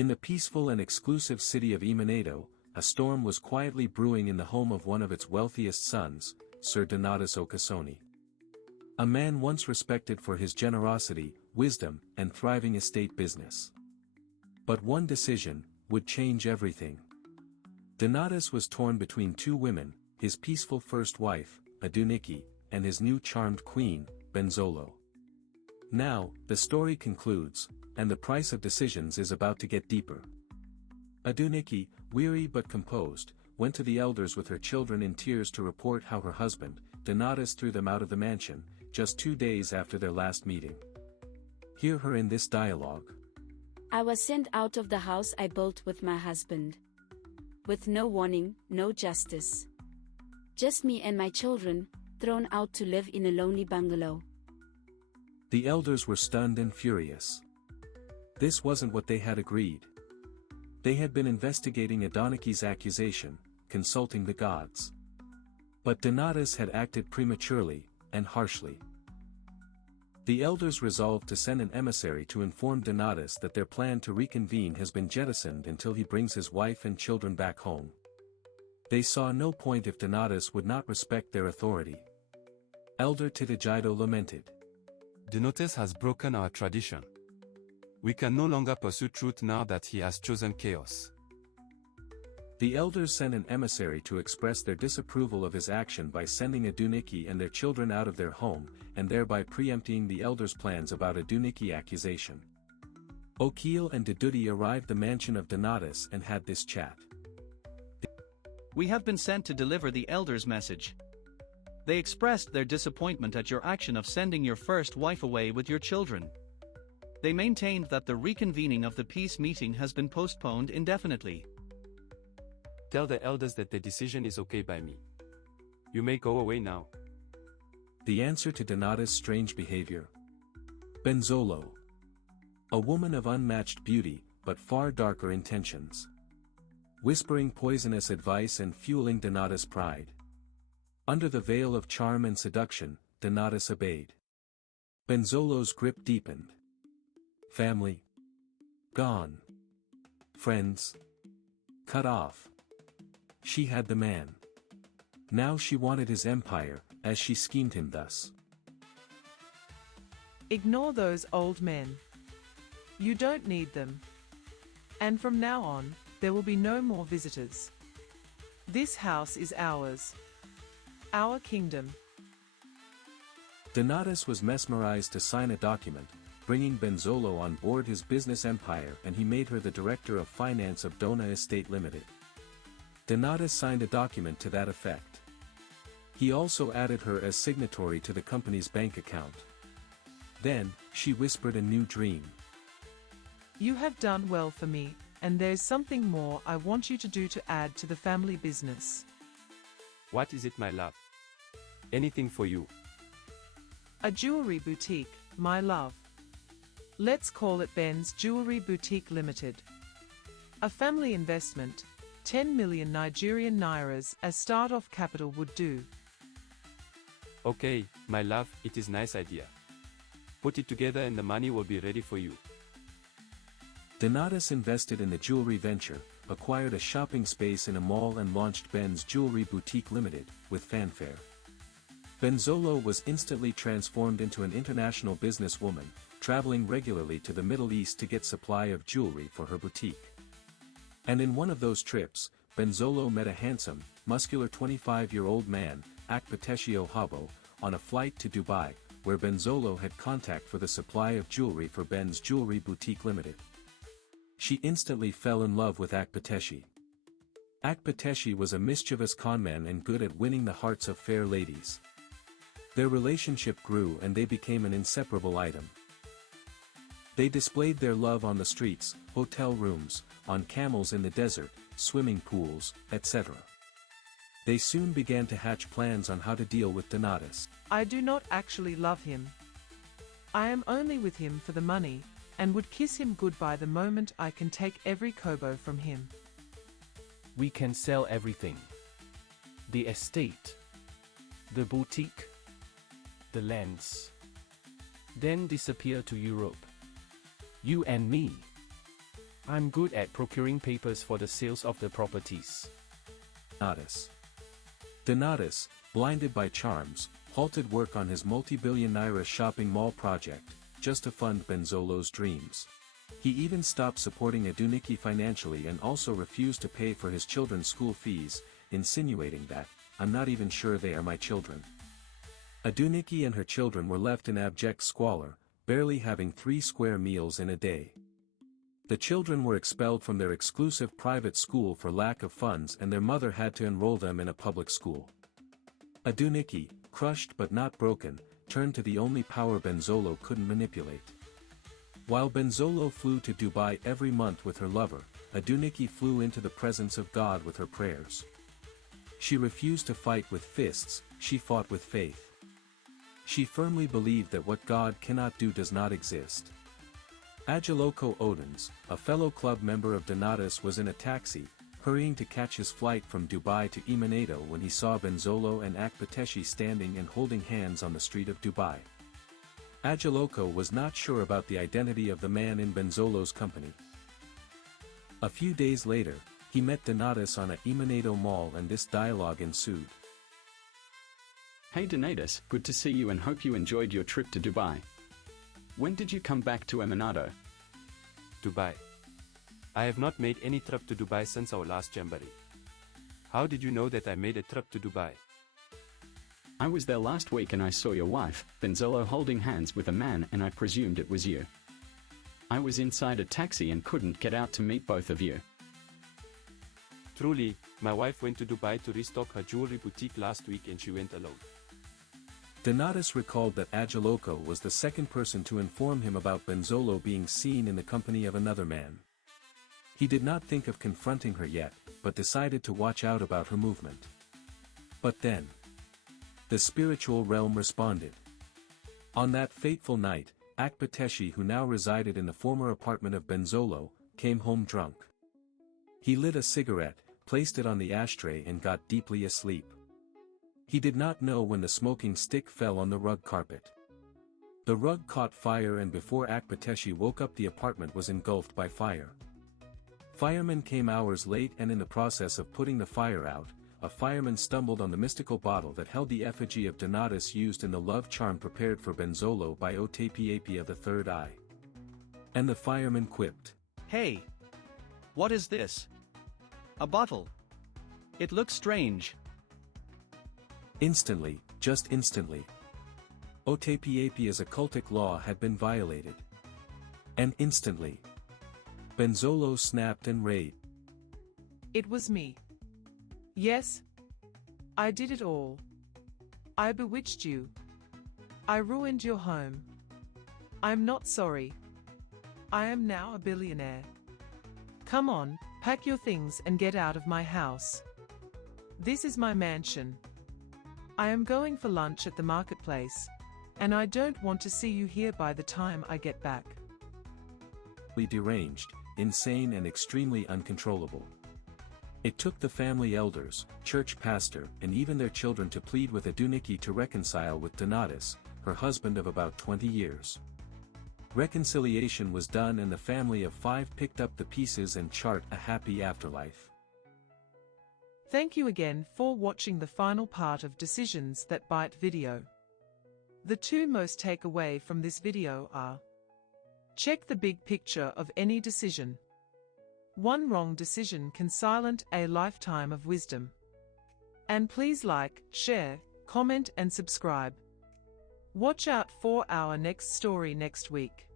In the peaceful and exclusive city of Emanado, a storm was quietly brewing in the home of one of its wealthiest sons, Sir Donatus Ocassoni. A man once respected for his generosity, wisdom, and thriving estate business. But one decision would change everything. Donatus was torn between two women, his peaceful first wife, Aduniki, and his new charmed queen, Benzolo. Now, the story concludes, and the price of decisions is about to get deeper. Aduniki, weary but composed, went to the elders with her children in tears to report how her husband, Donatus, threw them out of the mansion, just 2 days after their last meeting. Hear her in this dialogue. I was sent out of the house I built with my husband. With no warning, no justice. Just me and my children, thrown out to live in a lonely bungalow. The elders were stunned and furious. This wasn't what they had agreed. They had been investigating Adoniki's accusation, consulting the gods. But Donatus had acted prematurely, and harshly. The elders resolved to send an emissary to inform Donatus that their plan to reconvene has been jettisoned until he brings his wife and children back home. They saw no point if Donatus would not respect their authority. Elder Titigido lamented. Donatus has broken our tradition. We can no longer pursue truth now that he has chosen chaos. The elders sent an emissary to express their disapproval of his action by sending Aduniki and their children out of their home, and thereby preempting the elders' plans about Aduniki accusation. Okil and Dedudi arrived at the mansion of Donatus and had this chat. We have been sent to deliver the elders' message. They expressed their disappointment at your action of sending your first wife away with your children. They maintained that the reconvening of the peace meeting has been postponed indefinitely. Tell the elders that the decision is okay by me. You may go away now. The answer to Donatus' strange behavior. Benzolo. A woman of unmatched beauty, but far darker intentions. Whispering poisonous advice and fueling Donatus' pride. Under the veil of charm and seduction, Donatus obeyed. Benzolo's grip deepened. Family. Gone. Friends. Cut off. She had the man. Now she wanted his empire, as she schemed him thus. Ignore those old men. You don't need them. And from now on, there will be no more visitors. This house is ours. Our kingdom. Donatus was mesmerized to sign a document, bringing Benzolo on board his business empire, and he made her the director of finance of Dona Estate Limited. Donatus signed a document to that effect. He also added her as signatory to the company's bank account. Then, she whispered a new dream. You have done well for me, and there's something more I want you to do to add to the family business. What is it, my love? Anything for you. A jewelry boutique, my love. Let's call it Ben's Jewelry Boutique Limited. A family investment, 10 million Nigerian nairas as start-off capital would do. Okay, my love, it is nice idea. Put it together and the money will be ready for you. Donatus invested in the jewelry venture, acquired a shopping space in a mall and launched Ben's Jewelry Boutique Limited, with fanfare. Benzolo was instantly transformed into an international businesswoman, traveling regularly to the Middle East to get supply of jewelry for her boutique. And in one of those trips, Benzolo met a handsome, muscular 25-year-old man, Akpeteshio Habo, on a flight to Dubai, where Benzolo had contact for the supply of jewelry for Ben's Jewelry Boutique Limited. She instantly fell in love with Akpeteshi. Akpeteshi was a mischievous conman and good at winning the hearts of fair ladies. Their relationship grew and they became an inseparable item. They displayed their love on the streets, hotel rooms, on camels in the desert, swimming pools, etc. They soon began to hatch plans on how to deal with Donatus. I do not actually love him. I am only with him for the money, and would kiss him goodbye the moment I can take every kobo from him. We can sell everything. The estate. The boutique. The lands. Then disappear to Europe. You and me. I'm good at procuring papers for the sales of the properties. Donatus, blinded by charms, halted work on his multi-billion naira shopping mall project, just to fund Benzolo's dreams. He even stopped supporting Aduniki financially and also refused to pay for his children's school fees, insinuating that, "I'm not even sure they are my children." Aduniki and her children were left in abject squalor, barely having 3 square meals in a day. The children were expelled from their exclusive private school for lack of funds and their mother had to enroll them in a public school. Aduniki, crushed but not broken, turned to the only power Benzolo couldn't manipulate. While Benzolo flew to Dubai every month with her lover, Aduniki flew into the presence of God with her prayers. She refused to fight with fists, she fought with faith. She firmly believed that what God cannot do does not exist. Agiloko Odins, a fellow club member of Donatus, was in a taxi, hurrying to catch his flight from Dubai to Eminato when he saw Benzolo and Akpateshi standing and holding hands on the street of Dubai. Agiloko was not sure about the identity of the man in Benzolo's company. A few days later, he met Donatus on a Eminato mall and this dialogue ensued. Hey Donatus, good to see you and hope you enjoyed your trip to Dubai. When did you come back to Eminato? Dubai. I have not made any trip to Dubai since our last jamboree. How did you know that I made a trip to Dubai? I was there last week and I saw your wife, Benzolo, holding hands with a man and I presumed it was you. I was inside a taxi and couldn't get out to meet both of you. Truly, my wife went to Dubai to restock her jewelry boutique last week and she went alone. Donatus recalled that Agiloko was the second person to inform him about Benzolo being seen in the company of another man. He did not think of confronting her yet, but decided to watch out about her movement. But then, the spiritual realm responded. On that fateful night, Akpateshi, who now resided in the former apartment of Benzolo, came home drunk. He lit a cigarette, placed it on the ashtray and got deeply asleep. He did not know when the smoking stick fell on the rug carpet. The rug caught fire and before Akpateshi woke up the apartment was engulfed by fire. Firemen came hours late and in the process of putting the fire out, a fireman stumbled on the mystical bottle that held the effigy of Donatus used in the love charm prepared for Benzolo by Otepiapi of the Third Eye. And the fireman quipped, Hey! What is this? A bottle. It looks strange. Instantly, just instantly. Otepiapi's occultic law had been violated. And instantly, Benzolo snapped and raved. It was me. Yes. I did it all. I bewitched you. I ruined your home. I'm not sorry. I am now a billionaire. Come on, pack your things and get out of my house. This is my mansion. I am going for lunch at the marketplace, and I don't want to see you here by the time I get back. Deranged, insane and extremely uncontrollable. It took the family elders, church pastor, and even their children to plead with Aduniki to reconcile with Donatus, her husband of about 20 years. Reconciliation was done and the family of 5 picked up the pieces and chart a happy afterlife. Thank you again for watching the final part of Decisions That Bite video. The 2 most takeaway from this video are: check the big picture of any decision. One wrong decision can silence a lifetime of wisdom. And please like, share, comment and subscribe. Watch out for our next story next week.